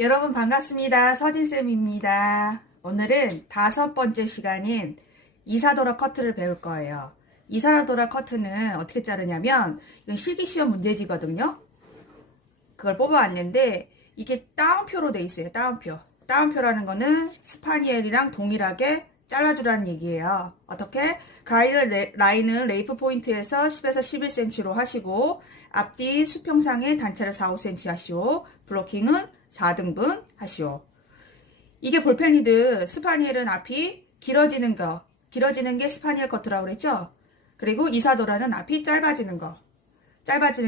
여러분 반갑습니다. 서진쌤입니다. 오늘은 5번째 시간인 이사도라 커트를 배울 거예요. 이사도라 커트는 어떻게 자르냐면 이건 실기시험 문제지거든요. 그걸 뽑아왔는데 이게 따옴표로 돼 있어요. 따옴표. 따옴표라는 거는 스파니엘이랑 동일하게 잘라주라는 얘기예요. 어떻게? 가이드 라인은 레이프 포인트에서 10에서 11cm로 하시고 앞뒤 수평상의 단차를 4, 5cm 하시오. 블로킹은 4등분 하시오. 이게 볼펜이드 스파니엘은 앞이 길어지는 게 스파니엘 커트라고 그랬죠? 그리고 이사도라는 앞이 짧아지는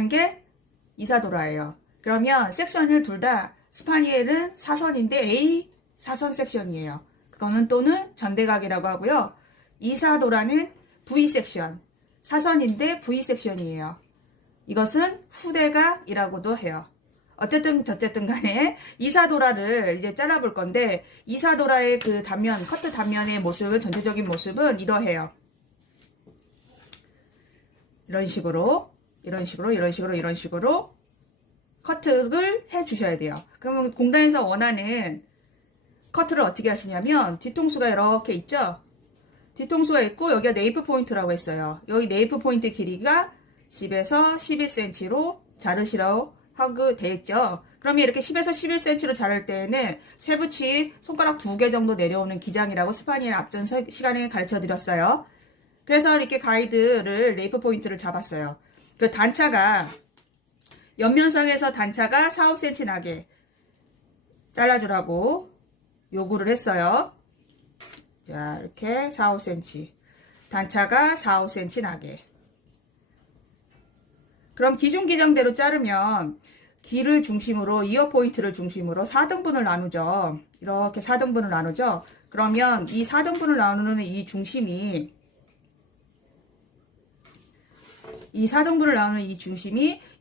게 이사도라예요. 그러면 섹션을 둘 다 스파니엘은 사선인데 A 사선 섹션이에요. 그거는 또는 전대각이라고 하고요. 이사도라는 V 섹션, 사선인데 V 섹션이에요. 이것은 후대각이라고도 해요. 어쨌든 간에 이사도라를 이제 잘라볼 건데 이사도라의 그 단면, 커트 단면의 모습은 전체적인 모습은 이러해요. 이런 식으로 커트를 해 주셔야 돼요. 그러면 공단에서 원하는 커트를 어떻게 하시냐면 뒤통수가 이렇게 있죠? 뒤통수가 있고 여기가 네이프 포인트라고 했어요. 여기 네이프 포인트 길이가 10에서 11cm로 자르시라고 하고 돼 있죠. 그러면 이렇게 10에서 11cm로 자를 때에는 세부치 손가락 2개 정도 내려오는 기장이라고 스파니엘 앞전 시간에 가르쳐 드렸어요. 그래서 이렇게 가이드를 네이프 포인트를 잡았어요. 그 단차가 옆면상에서 단차가 4, 5cm 나게 잘라주라고 요구를 했어요. 자, 이렇게 4, 5cm 단차가 4, 5cm 나게. 그럼 기준 기장대로 자르면 길을 중심으로 이어 포인트를 중심으로 4등분을 나누죠. 이렇게 4등분을 나누죠. 그러면 이 4등분을 나누는 이 중심이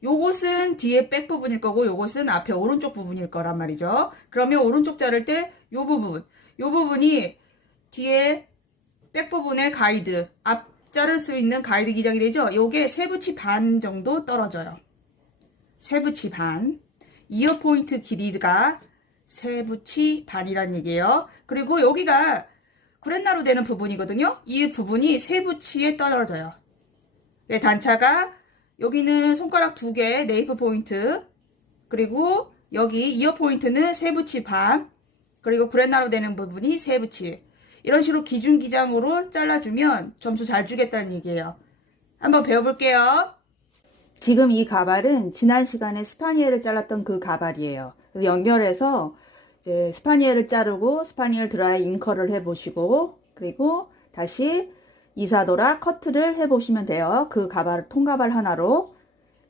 요것은 뒤에 백 부분일 거고 요것은 앞에 오른쪽 부분일 거란 말이죠. 그러면 오른쪽 자를 때 요 부분이 뒤에 백 부분의 가이드 앞 자를 수 있는 가이드 기장이 되죠. 요게 세부치 반 정도 떨어져요. 세부치 반. 이어 포인트 길이가 세부치 반이란 얘기예요. 그리고 여기가 구렛나루 되는 부분이거든요. 이 부분이 세부치에 떨어져요. 네, 단차가 여기는 손가락 2개 네이프 포인트, 그리고 여기 이어 포인트는 세부치 반, 그리고 구렛나루 되는 부분이 세부치. 이런 식으로 기준 기장으로 잘라주면 점수 잘 주겠다는 얘기예요. 한번 배워볼게요. 지금 이 가발은 지난 시간에 스파니엘을 잘랐던 그 가발이에요. 그래서 연결해서 이제 스파니엘을 자르고 스파니엘 드라이 잉커를 해보시고 그리고 다시 이사도라 커트를 해보시면 돼요. 그 가발, 통가발 하나로.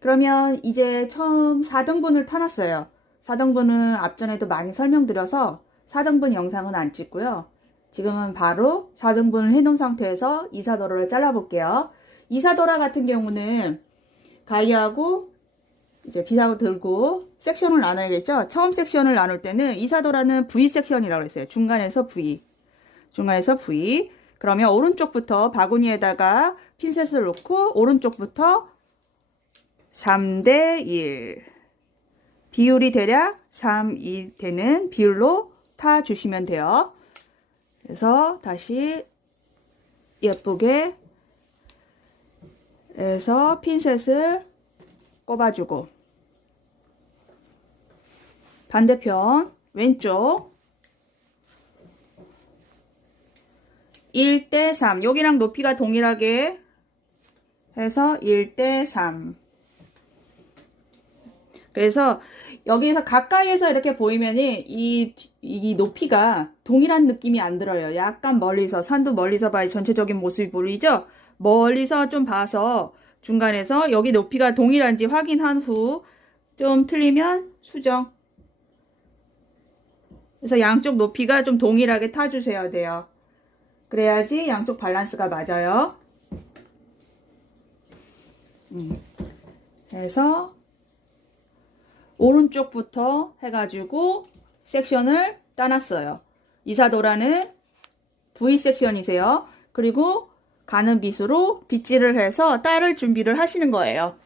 그러면 이제 처음 4등분을 타놨어요. 4등분은 앞전에도 많이 설명드려서 4등분 영상은 안 찍고요. 지금은 바로 4등분을 해놓은 상태에서 이사도라를 잘라볼게요. 이사도라 같은 경우는 가위하고 이제 빗하고 들고 섹션을 나눠야겠죠. 처음 섹션을 나눌 때는 이사도라는 V 섹션이라고 했어요. 중간에서 V. 그러면 오른쪽부터 바구니에다가 핀셋을 놓고 오른쪽부터 3대 1. 비율이 대략 3, 1 되는 비율로 타주시면 돼요. 그래서 다시 예쁘게 해서 핀셋을 꼽아주고 반대편 왼쪽 1대 3 여기랑 높이가 동일하게 해서 1대 3 그래서 여기서 가까이에서 이렇게 보이면 이 높이가 동일한 느낌이 안 들어요. 약간 멀리서 산도 멀리서 봐야 전체적인 모습이 보이죠. 멀리서 좀 봐서 중간에서 여기 높이가 동일한지 확인한 후 좀 틀리면 수정. 그래서 양쪽 높이가 좀 동일하게 타주셔야 돼요. 그래야지 양쪽 밸런스가 맞아요. 그래서 오른쪽부터 해가지고 섹션을 따놨어요. 이사도라는 V 섹션이세요. 그리고 가는 빗으로 빗질을 해서 따를 준비를 하시는 거예요.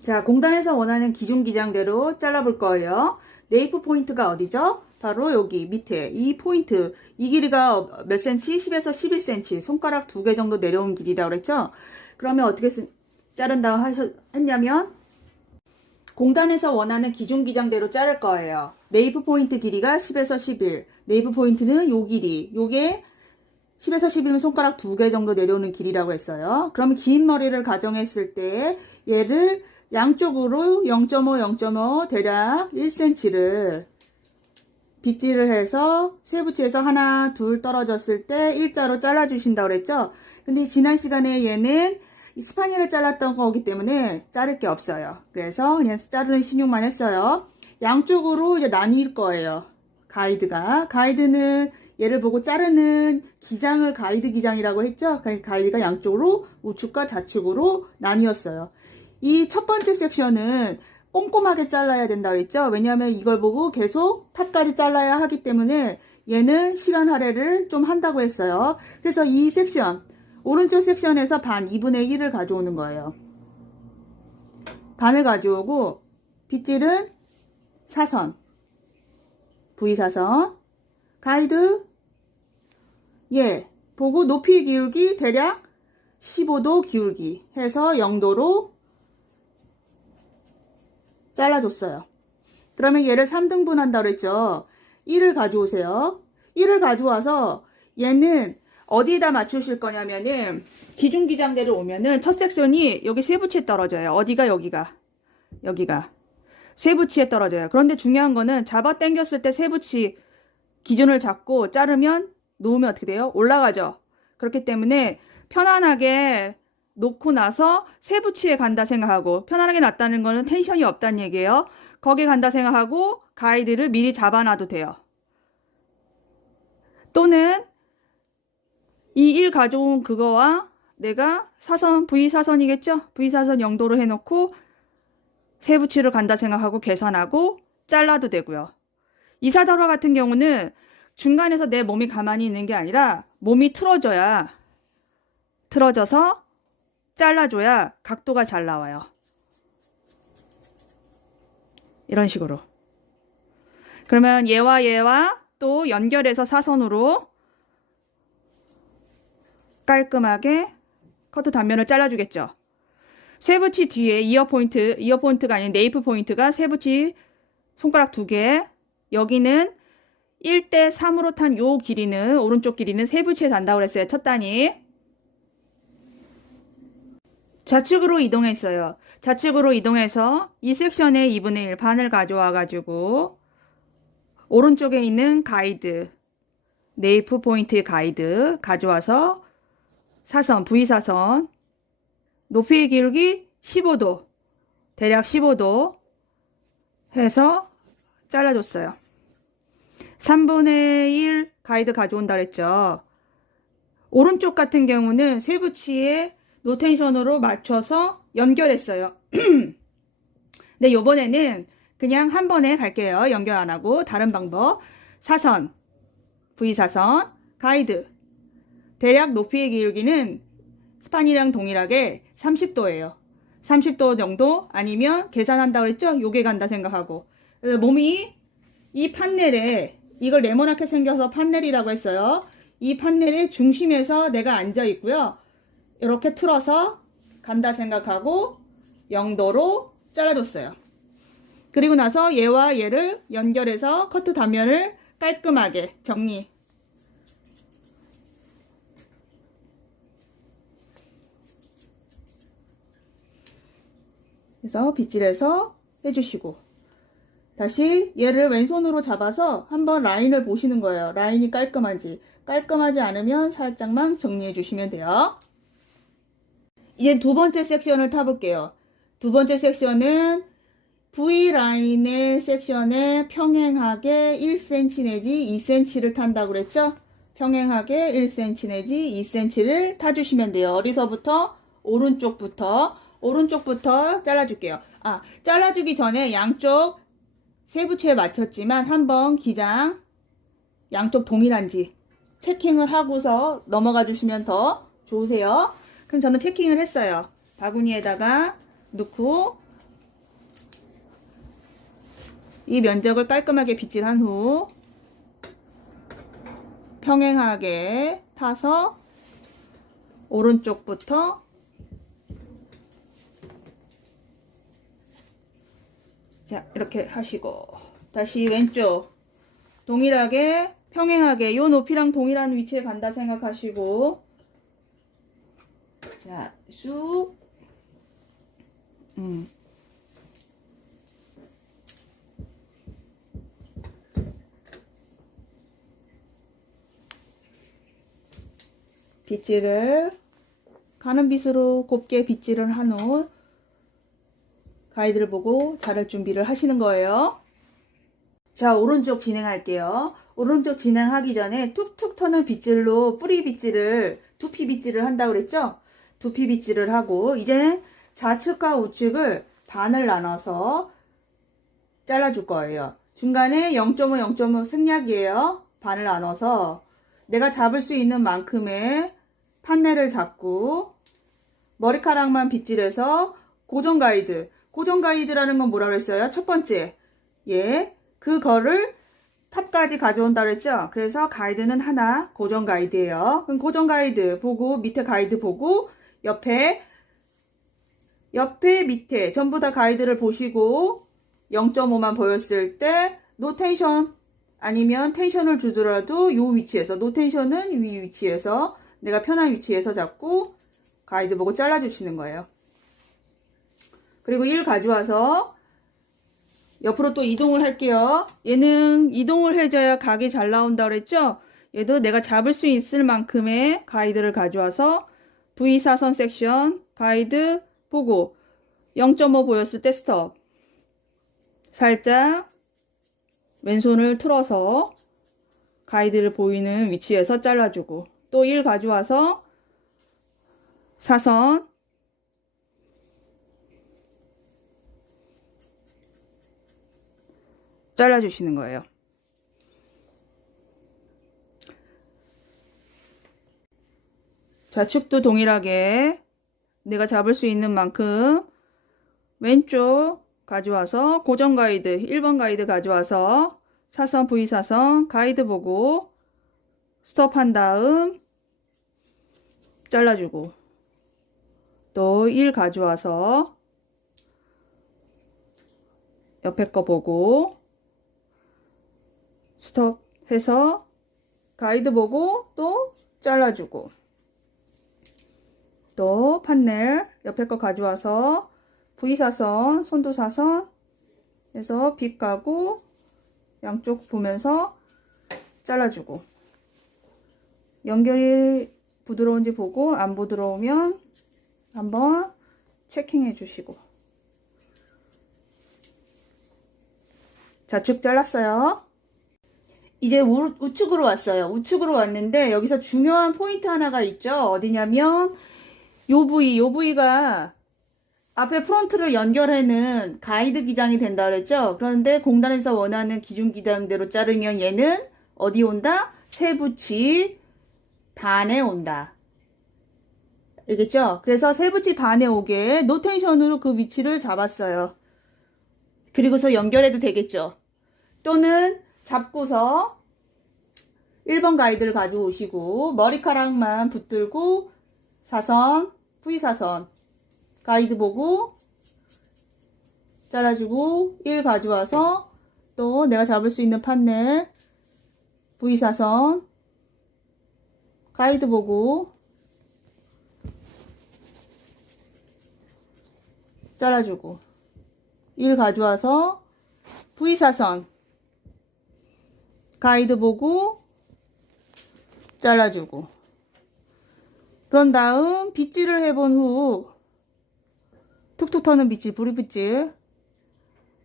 자, 공단에서 원하는 기준 기장대로 잘라볼 거예요. 네이프 포인트가 어디죠? 바로 여기 밑에 이 포인트, 이 길이가 몇 cm? 10에서 11cm, 손가락 2개 정도 내려온 길이라고 그랬죠? 그러면 어떻게 자른다고 했냐면 공단에서 원하는 기준 기장대로 자를 거예요. 네이프 포인트 길이가 10에서 11, 네이프 포인트는 요 길이, 요게 10에서 11이면 손가락 2개 정도 내려오는 길이라고 했어요. 그러면 긴 머리를 가정했을 때 얘를 양쪽으로 0.5, 0.5 대략 1cm를 빗질을 해서 쇠붙이에서 하나, 둘 떨어졌을 때 일자로 잘라주신다고 그랬죠. 근데 지난 시간에 얘는 스파니엘을 잘랐던 거기 때문에 자를 게 없어요. 그래서 그냥 자르는 신용만 했어요. 양쪽으로 이제 나뉠 거예요. 가이드는 얘를 보고 자르는 기장을 가이드 기장이라고 했죠. 가이드가 양쪽으로 우측과 좌측으로 나뉘었어요. 이 첫 번째 섹션은 꼼꼼하게 잘라야 된다고 했죠. 왜냐하면 이걸 보고 계속 탑까지 잘라야 하기 때문에 얘는 시간 할애를 좀 한다고 했어요. 그래서 이 섹션, 오른쪽 섹션에서 반, 2분의 1을 가져오는 거예요. 반을 가져오고 빗질은 사선, V사선, 가이드, 예, 보고 높이 기울기 대략 15도 기울기 해서 0도로 잘라줬어요. 그러면 얘를 3등분 한다고 그랬죠. 1을 가져오세요. 1을 가져와서 얘는 어디에다 맞추실 거냐면은 기준 기장대로 오면은 첫 섹션이 여기 쇠붙이에 떨어져요. 어디가 여기가 쇠붙이에 떨어져요. 그런데 중요한 거는 잡아 당겼을 때 쇠붙이 기준을 잡고 자르면 놓으면 어떻게 돼요? 올라가죠. 그렇기 때문에 편안하게 놓고 나서 쇠붙이에 간다 생각하고, 편안하게 놨다는 거는 텐션이 없다는 얘기예요. 거기 간다 생각하고 가이드를 미리 잡아놔도 돼요. 또는 이 1 가져온 그거와 내가 사선, V사선이겠죠? V사선 0도로 해놓고 쇠붙이를 간다 생각하고 계산하고 잘라도 되고요. 이사더러 같은 경우는 중간에서 내 몸이 가만히 있는 게 아니라 몸이 틀어져서 잘라줘야 각도가 잘 나와요. 이런 식으로. 그러면 얘와 또 연결해서 사선으로 깔끔하게 커트 단면을 잘라주겠죠. 쇠붙이 뒤에 이어포인트가 아닌 네이프 포인트가 쇠붙이 손가락 2개, 여기는 1대3으로 탄 요 길이는, 오른쪽 길이는 쇠붙이에 단다고 그랬어요. 첫 단위. 좌측으로 이동했어요. 좌측으로 이동해서 이 섹션의 2분의 1 반을 가져와 가지고 오른쪽에 있는 가이드, 네이프 포인트 가이드 가져와서 사선, V사선, 높이 기울기 15도, 대략 15도 해서 잘라줬어요. 3분의 1 가이드 가져온다 그랬죠. 오른쪽 같은 경우는 쇠붙이에 노텐션으로 맞춰서 연결했어요. 근데 요번에는 그냥 한 번에 갈게요. 연결 안 하고 다른 방법. 사선, V사선, 가이드. 대략 높이의 기울기는 스판이랑 동일하게 30도예요. 30도 정도 아니면 계산한다고 그랬죠? 요게 간다 생각하고. 몸이 이 판넬에, 이걸 네모나게 생겨서 판넬이라고 했어요. 이 판넬의 중심에서 내가 앉아 있고요. 이렇게 틀어서 간다 생각하고 0도로 잘라줬어요. 그리고 나서 얘와 얘를 연결해서 커트 단면을 깔끔하게 정리. 그래서 빗질해서 해주시고, 다시 얘를 왼손으로 잡아서 한번 라인을 보시는 거예요. 라인이 깔끔한지. 깔끔하지 않으면 살짝만 정리해 주시면 돼요. 이제 두 번째 섹션을 타볼게요. 두 번째 섹션은 V라인의 섹션에 평행하게 1cm 내지 2cm를 탄다고 그랬죠? 평행하게 1cm 내지 2cm를 타주시면 돼요. 어디서부터? 오른쪽부터 잘라줄게요. 잘라주기 전에 양쪽 쇠붙이에 맞췄지만 한번 기장 양쪽 동일한지 체킹을 하고서 넘어가 주시면 더 좋으세요. 그럼 저는 체킹을 했어요. 바구니에다가 넣고 이 면적을 깔끔하게 빗질한 후 평행하게 타서 오른쪽부터 자 이렇게 하시고 다시 왼쪽 동일하게 평행하게 요 높이랑 동일한 위치에 간다 생각하시고 자 쑥 빗질을 가는 빗으로 곱게 빗질을 한 후 가이드를 보고 자를 준비를 하시는 거예요. 자 오른쪽 진행할게요. 오른쪽 진행하기 전에 툭툭 터는 빗질로 뿌리 빗질을 두피 빗질을 한다고 그랬죠. 두피 빗질을 하고 이제 좌측과 우측을 반을 나눠서 잘라줄 거예요. 중간에 0.5 0.5 생략이에요. 반을 나눠서 내가 잡을 수 있는 만큼의 판넬을 잡고 머리카락만 빗질해서 고정 가이드. 고정 가이드라는 건 뭐라 그랬어요? 첫 번째. 예. 그거를 탑까지 가져온다 그랬죠? 그래서 가이드는 하나, 고정 가이드예요. 그럼 고정 가이드 보고 밑에 가이드 보고 옆에 밑에 전부 다 가이드를 보시고 0.5만 보였을 때 노 텐션 아니면 텐션을 주더라도 요 위치에서 노 텐션은 위 위치에서 내가 편한 위치에서 잡고 가이드 보고 잘라주시는 거예요. 그리고 1 가져와서 옆으로 또 이동을 할게요. 얘는 이동을 해줘야 각이 잘 나온다 그랬죠? 얘도 내가 잡을 수 있을 만큼의 가이드를 가져와서 V사선 섹션 가이드 보고 0.5 보였을 때 스톱. 살짝 왼손을 틀어서 가이드를 보이는 위치에서 잘라주고 또 1 가져와서 사선 잘라주시는 거예요. 좌측도 동일하게 내가 잡을 수 있는 만큼 왼쪽 가져와서 고정 가이드 1번 가이드 가져와서 사선 V사선 가이드 보고 스톱한 다음 잘라주고 또 1 가져와서 옆에 거 보고 스톱해서 가이드 보고 또 잘라주고 또 판넬 옆에 거 가져와서 V사선 손도사선 해서 빗 가고 양쪽 보면서 잘라주고 연결이 부드러운지 보고 안 부드러우면 한번 체킹해 주시고 좌측 잘랐어요. 이제 우측으로 왔어요. 우측으로 왔는데 여기서 중요한 포인트 하나가 있죠. 어디냐면 요 부위가 앞에 프론트를 연결하는 가이드 기장이 된다 그랬죠. 그런데 공단에서 원하는 기준 기장대로 자르면 얘는 어디 온다? 세부치 반에 온다. 알겠죠? 그래서 세부치 반에 오게 노텐션으로 그 위치를 잡았어요. 그리고서 연결해도 되겠죠. 또는 잡고서 1번 가이드를 가져오시고 머리카락만 붙들고 사선, V사선 가이드 보고 잘라주고 1 가져와서 또 내가 잡을 수 있는 판넬 V사선 가이드 보고 잘라주고 1 가져와서 V사선 가이드 보고 잘라주고 그런 다음 빗질을 해본 후 툭툭 터는 빗질, 부리 빗질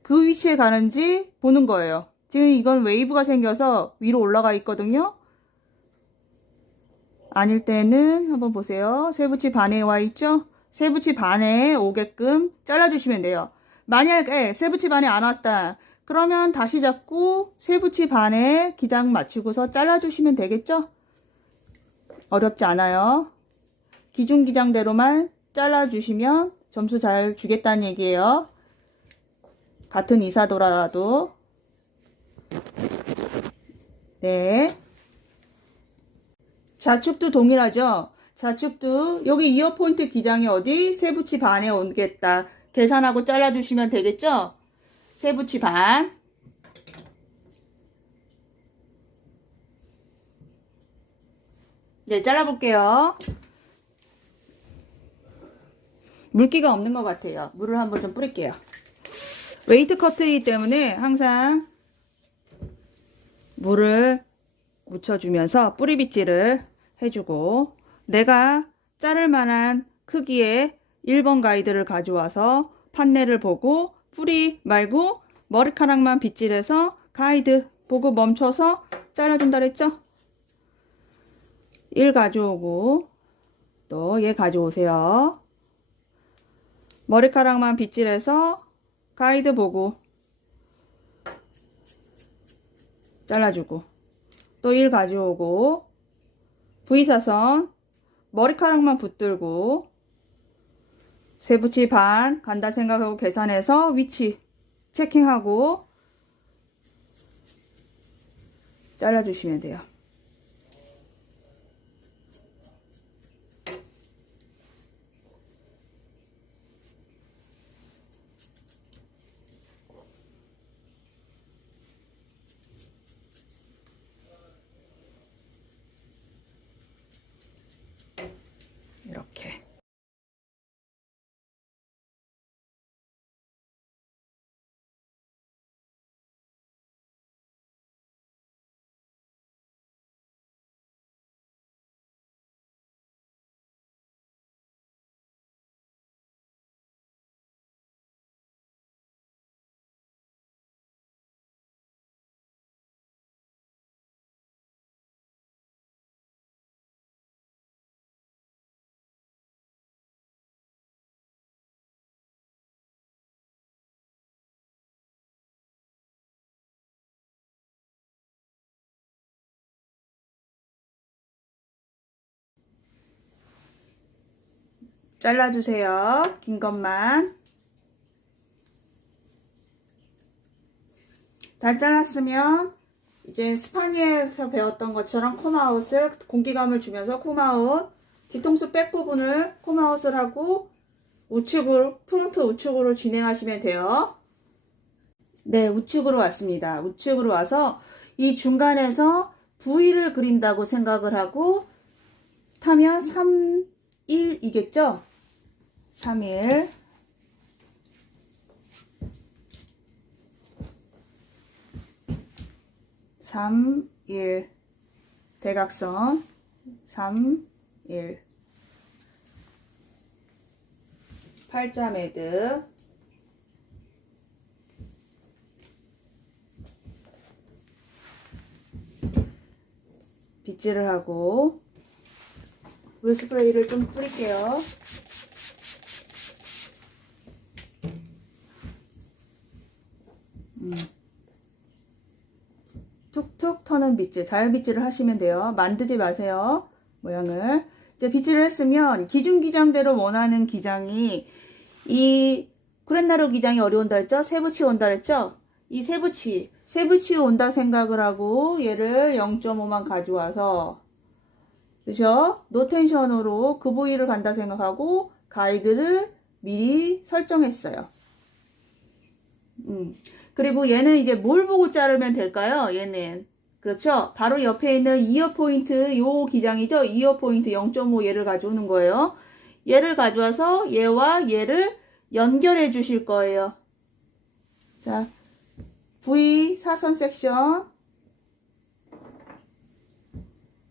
그 위치에 가는지 보는 거예요. 지금 이건 웨이브가 생겨서 위로 올라가 있거든요. 아닐 때는 한번 보세요. 세부치 반에 와 있죠? 세부치 반에 오게끔 잘라주시면 돼요. 만약에 세부치 반에 안 왔다. 그러면 다시 잡고 세부치 반에 기장 맞추고서 잘라주시면 되겠죠? 어렵지 않아요. 기준 기장대로만 잘라주시면 점수 잘 주겠다는 얘기예요. 같은 이사도라도 네. 좌측도 동일하죠? 좌측도 여기 이어 포인트 기장이 어디? 세부치 반에 오겠다. 계산하고 잘라주시면 되겠죠? 세부치 반. 이제 잘라볼게요. 물기가 없는 것 같아요. 물을 한번 좀 뿌릴게요. 웨이트 커트이기 때문에 항상 물을 묻혀주면서 뿌리 빗질을 해주고, 내가 자를 만한 크기의 1번 가이드를 가져와서 판넬을 보고 뿌리 말고 머리카락만 빗질해서 가이드 보고 멈춰서 잘라준다 그랬죠? 1 가져오고 또 얘 가져오세요. 머리카락만 빗질해서 가이드 보고 잘라주고 또 1 가져오고 V사선 머리카락만 붙들고 세부치 반 간다 생각하고 계산해서 위치 체킹하고 잘라주시면 돼요. 이렇게. 잘라주세요. 긴 것만. 다 잘랐으면 이제 스파니엘에서 배웠던 것처럼 콤아웃을 공기감을 주면서 콤아웃 뒤통수 백 부분을 콤아웃을 하고 우측으로 프론트 우측으로 진행하시면 돼요. 네, 우측으로 왔습니다. 우측으로 와서 이 중간에서 V를 그린다고 생각을 하고 타면 3, 1이겠죠? 3, 1 3, 1 대각선 3, 1 팔자 매듭 빗질을 하고 물 스프레이를 좀 뿌릴게요. 툭툭 터는 빗질, 자연 빗질을 하시면 돼요. 만들지 마세요. 모양을. 이제 빗질을 했으면 기준 기장대로 원하는 기장이 이 쿠렌나루 기장이 어려운다 했죠? 세부치 온다 했죠? 이 세부치 온다 생각을 하고 얘를 0.5만 가져와서 그죠? 노텐션으로 그 부위를 간다 생각하고 가이드를 미리 설정했어요. 그리고 얘는 이제 뭘 보고 자르면 될까요? 얘는 그렇죠? 바로 옆에 있는 이어 포인트 요 기장이죠? 이어 포인트 0.5 얘를 가져오는 거예요. 얘를 가져와서 얘와 얘를 연결해 주실 거예요. 자, V 사선 섹션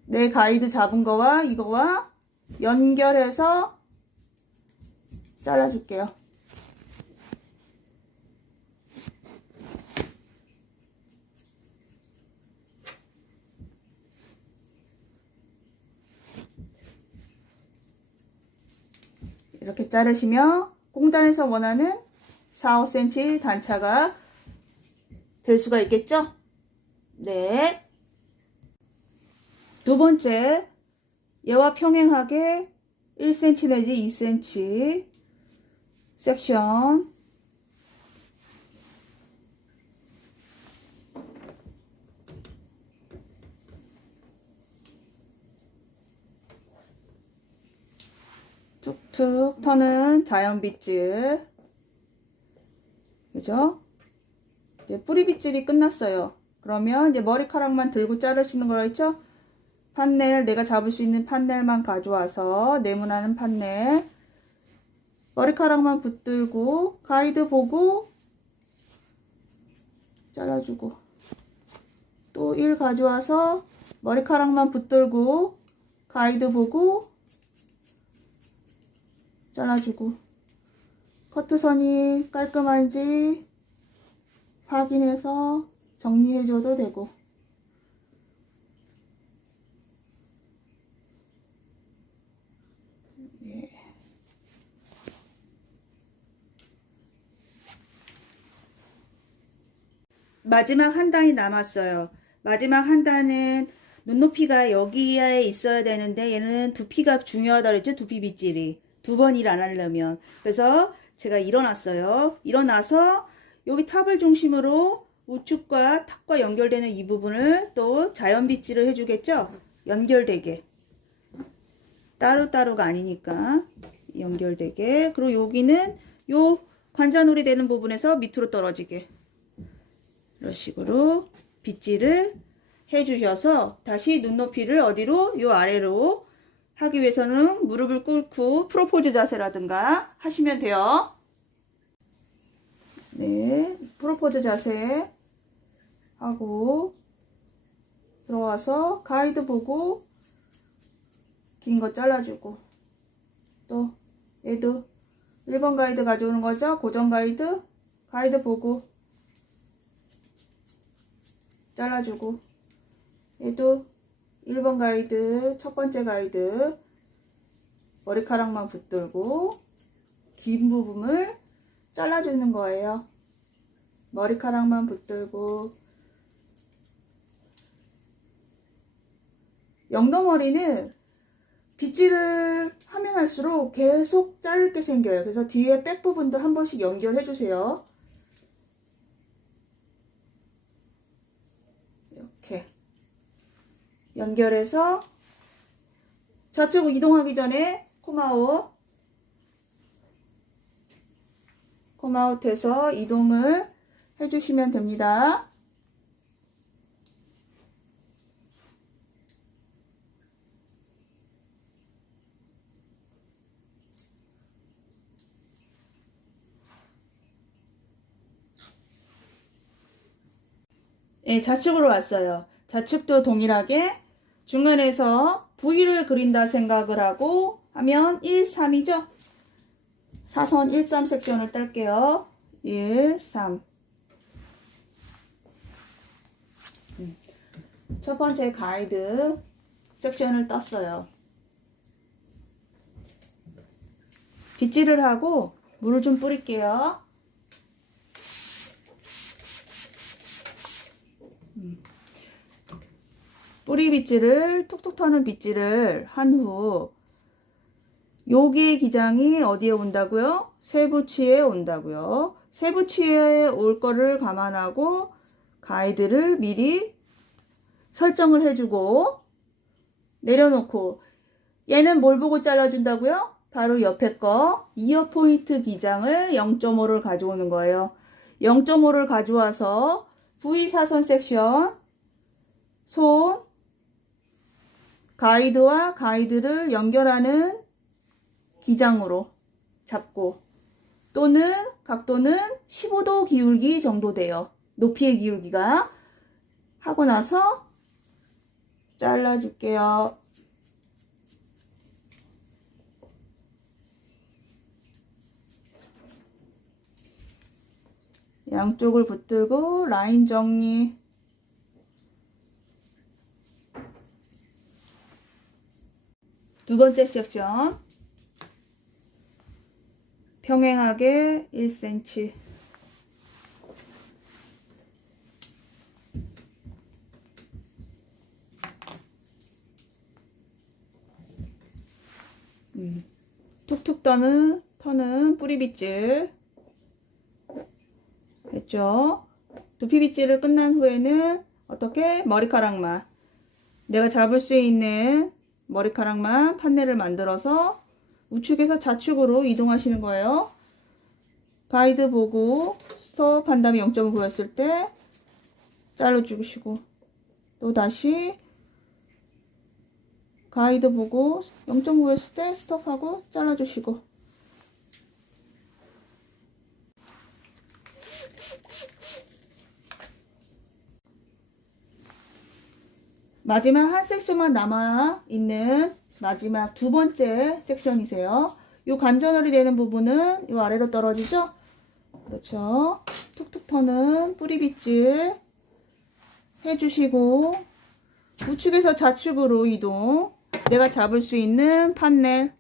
내 가이드 잡은 거와 이거와 연결해서 잘라줄게요. 이렇게 자르시면 공단에서 원하는 4, 5cm 단차가 될 수가 있겠죠? 네. 두 번째, 얘와 평행하게 1cm 내지 2cm 섹션 툭툭 터는 자연 빗질. 그죠? 이제 뿌리 빗질이 끝났어요. 그러면 이제 머리카락만 들고 자르시는 거라 했죠? 판넬, 내가 잡을 수 있는 판넬만 가져와서 네모나는 판넬 머리카락만 붙들고 가이드 보고 잘라주고, 또 1 가져와서 머리카락만 붙들고 가이드 보고 잘라주고, 커트선이 깔끔한지 확인해서 정리해줘도 되고. 예. 마지막 한 단이 남았어요. 마지막 한 단은 눈높이가 여기에 있어야 되는데 얘는 두피가 중요하다 그랬죠? 두피 빗질이 두 번 일 안 하려면. 그래서 제가 일어났어요. 일어나서 여기 탑을 중심으로 우측과 탑과 연결되는 이 부분을 또 자연 빗질을 해주겠죠? 연결되게. 따로따로가 아니니까 연결되게. 그리고 여기는 요 관자놀이 되는 부분에서 밑으로 떨어지게. 이런 식으로 빗질을 해주셔서 다시 눈높이를 어디로? 요 아래로 하기 위해서는 무릎을 꿇고 프로포즈 자세라든가 하시면 돼요. 네, 프로포즈 자세 하고 들어와서 가이드 보고 긴 거 잘라주고, 또 얘도 1번 가이드 가져오는 거죠. 고정 가이드, 가이드 보고 잘라주고, 얘도 1번 가이드, 첫 번째 가이드 머리카락만 붙들고 긴 부분을 잘라주는 거예요. 머리카락만 붙들고. 영덩어리는 빗질을 하면 할수록 계속 짧게 생겨요. 그래서 뒤에 백 부분도 한 번씩 연결해 주세요. 이렇게 연결해서 좌측으로 이동하기 전에 콤아웃해서 이동을 해주시면 됩니다. 예, 좌측으로 왔어요. 좌측도 동일하게 중간에서 V를 그린다 생각을 하고 하면 1, 3이죠? 사선 1, 3 섹션을 뗄게요. 1, 3. 첫 번째 가이드 섹션을 떴어요. 빗질을 하고 물을 좀 뿌릴게요. 뿌리 빗질을 툭툭 터는 빗질을 한 후 여기 기장이 어디에 온다고요? 세부치에 온다고요. 세부치에 올 거를 감안하고 가이드를 미리 설정을 해주고 내려놓고, 얘는 뭘 보고 잘라준다고요? 바로 옆에 거 이어 포인트 기장을 0.5를 가져오는 거예요. 0.5를 가져와서 V 사선 섹션 손 가이드와 가이드를 연결하는 기장으로 잡고, 또는 각도는 15도 기울기 정도 돼요. 높이의 기울기가. 하고 나서 잘라줄게요. 양쪽을 붙들고 라인 정리. 두 번째 섹션 평행하게 1cm. 툭툭 터는 뿌리 빗질 했죠. 두피 빗질을 끝난 후에는 어떻게? 머리카락만, 내가 잡을 수 있는 머리카락만 판넬을 만들어서 우측에서 좌측으로 이동하시는 거예요. 가이드 보고 스톱 한 다음에 0점을 보였을 때 잘라주시고, 또 다시 가이드 보고 0점 보였을 때 스톱하고 잘라주시고, 마지막 한 섹션만 남아 있는 마지막 두 번째 섹션이세요. 요 관절이 되는 부분은 요 아래로 떨어지죠? 그렇죠. 툭툭 터는 뿌리 빗질 해주시고, 우측에서 좌측으로 이동. 내가 잡을 수 있는 판넬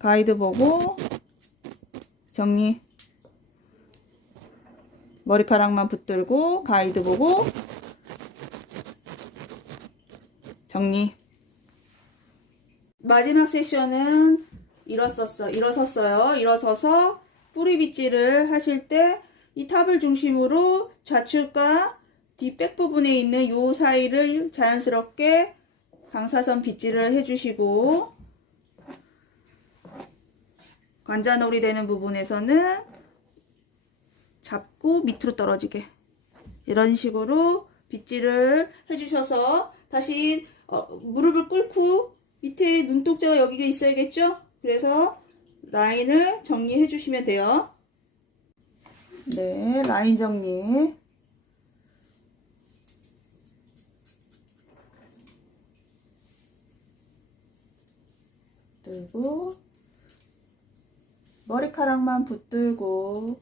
가이드 보고 정리. 머리카락만 붙들고 가이드 보고 정리. 마지막 세션은 일어섰어요. 일어서서 뿌리 빗질을 하실 때 이 탑을 중심으로 좌측과 뒷백 부분에 있는 요 사이를 자연스럽게 방사선 빗질을 해주시고, 관자놀이 되는 부분에서는 잡고 밑으로 떨어지게 이런 식으로 빗질을 해주셔서 다시 무릎을 꿇고 밑에 눈동자가 여기가 있어야겠죠? 그래서 라인을 정리해 주시면 돼요. 네, 라인 정리. 붙들고 머리카락만 붙들고,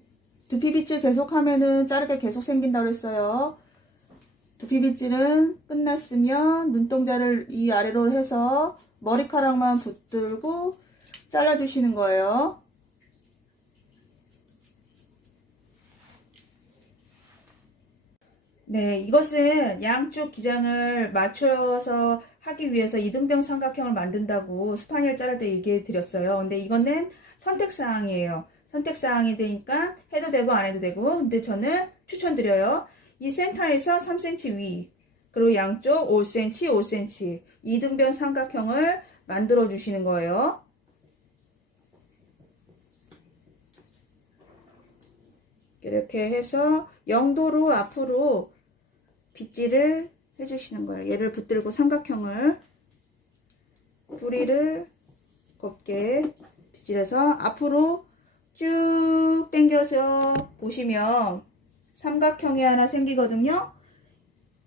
두피 빗질 계속 하면은 자르게 계속 생긴다고 그랬어요. 두피 빗질은 끝났으면 눈동자를 이 아래로 해서 머리카락만 붙들고 잘라주시는 거예요. 네, 이것은 양쪽 기장을 맞춰서 하기 위해서 이등병 삼각형을 만든다고 스파니엘 자를 때 얘기해 드렸어요. 근데 이거는 선택사항이에요. 선택사항이 되니까 해도 되고 안 해도 되고, 근데 저는 추천드려요. 이 센터에서 3cm 위, 그리고 양쪽 5cm, 5cm 이등변 삼각형을 만들어 주시는 거예요. 이렇게 해서 0도로 앞으로 빗질을 해주시는 거예요. 얘를 붙들고 삼각형을, 뿌리를 곱게 빗질해서 앞으로 쭉 당겨서 보시면 삼각형이 하나 생기거든요.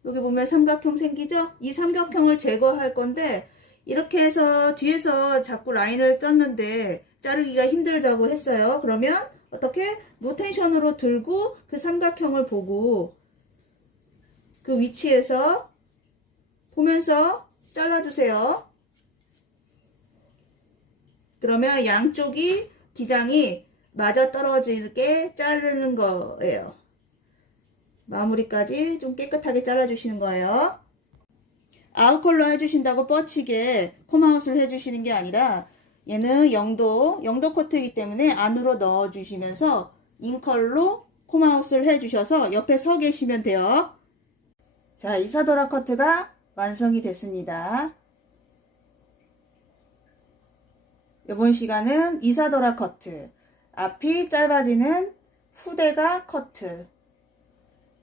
여기 보면 삼각형 생기죠? 이 삼각형을 제거할 건데, 이렇게 해서 뒤에서 자꾸 라인을 떴는데 자르기가 힘들다고 했어요. 그러면 어떻게? 로테이션으로 들고 그 삼각형을 보고 그 위치에서 보면서 잘라주세요. 그러면 양쪽이 기장이 맞아떨어지게 자르는 거예요. 마무리까지 좀 깨끗하게 잘라주시는 거예요. 아웃컬러 해주신다고 뻗치게 콤아웃을 해주시는 게 아니라, 얘는 0도 커트이기 때문에 안으로 넣어주시면서 인컬로 콤아웃을 해주셔서 옆에 서 계시면 돼요. 자, 이사도라 커트가 완성이 됐습니다. 이번 시간은 이사도라 커트, 앞이 짧아지는 후대가 커트.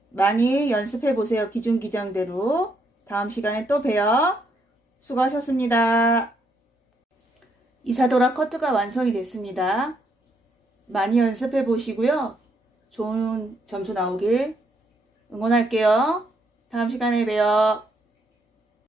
많이 연습해 보세요. 기준 기장대로. 다음 시간에 또 봬요. 수고하셨습니다. 이사도라 커트가 완성이 됐습니다. 많이 연습해 보시고요. 좋은 점수 나오길 응원할게요. 다음 시간에 봬요.